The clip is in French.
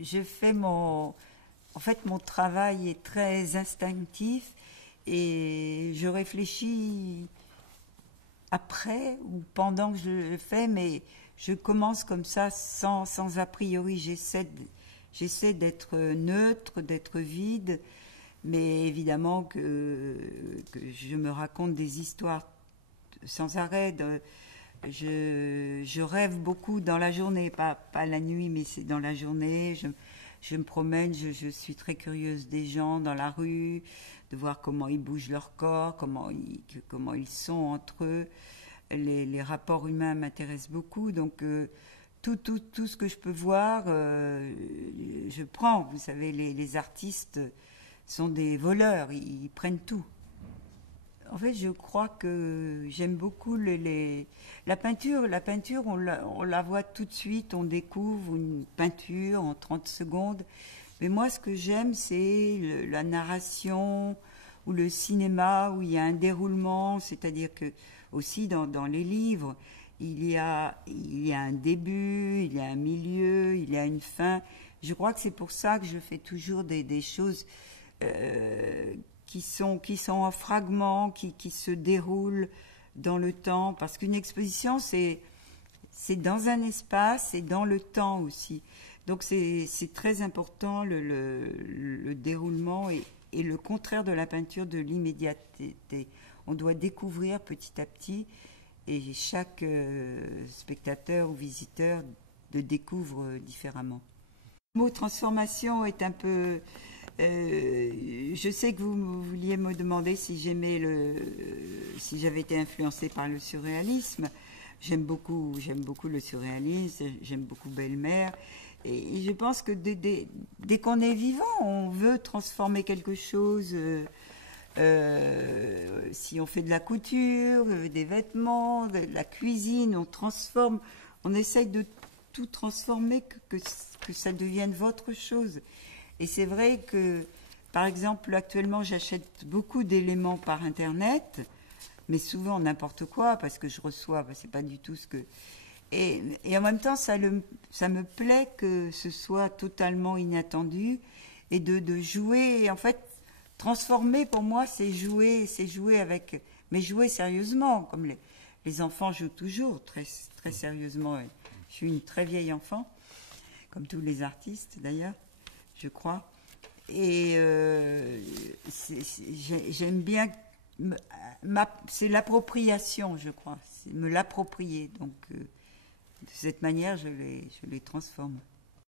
Je fais mon... En fait, mon travail est très instinctif et je réfléchis après ou pendant que je le fais, mais je commence comme ça sans a priori. J'essaie d'être neutre, d'être vide, mais évidemment que je me raconte des histoires sans arrêt. Je rêve beaucoup dans la journée, pas la nuit, mais c'est dans la journée. Je me promène, je suis très curieuse des gens dans la rue, de voir comment ils bougent leur corps, comment ils sont entre eux. Les rapports humains m'intéressent beaucoup, donc tout ce que je peux voir, je prends. Vous savez, les artistes sont des voleurs, ils prennent tout. En fait, je crois que j'aime beaucoup la peinture. La peinture, on la voit tout de suite, on découvre une peinture en 30 secondes. Mais moi, ce que j'aime, c'est la narration ou le cinéma où il y a un déroulement, c'est-à-dire que aussi dans les livres, il y a un début, il y a un milieu, il y a une fin. Je crois que c'est pour ça que je fais toujours des choses qui sont en fragments, qui se déroulent dans le temps, parce qu'une exposition, c'est dans un espace et dans le temps aussi. Donc c'est très important le déroulement et le contraire de la peinture, de l'immédiateté. On doit découvrir petit à petit et chaque spectateur ou visiteur le découvre différemment. Le mot transformation est un peu... je sais que vous vouliez me demander si si j'avais été influencée par le surréalisme. J'aime beaucoup le surréalisme, j'aime beaucoup Bellemare. Et je pense que dès qu'on est vivant, on veut transformer quelque chose. Si on fait de la couture, des vêtements, de la cuisine, on transforme, on essaye de tout transformer, que ça devienne votre chose. Et c'est vrai que, par exemple, actuellement, j'achète beaucoup d'éléments par Internet, mais souvent n'importe quoi, parce que je reçois, c'est pas du tout ce que... Et en même temps, ça me plaît que ce soit totalement inattendu, et de jouer, en fait, transformer, pour moi, c'est jouer avec... Mais jouer sérieusement, comme les enfants jouent toujours, très, très sérieusement. Je suis une très vieille enfant, comme tous les artistes, d'ailleurs, je crois. Et j'aime bien, c'est l'appropriation, je crois, c'est me l'approprier. Donc, de cette manière, je les transforme.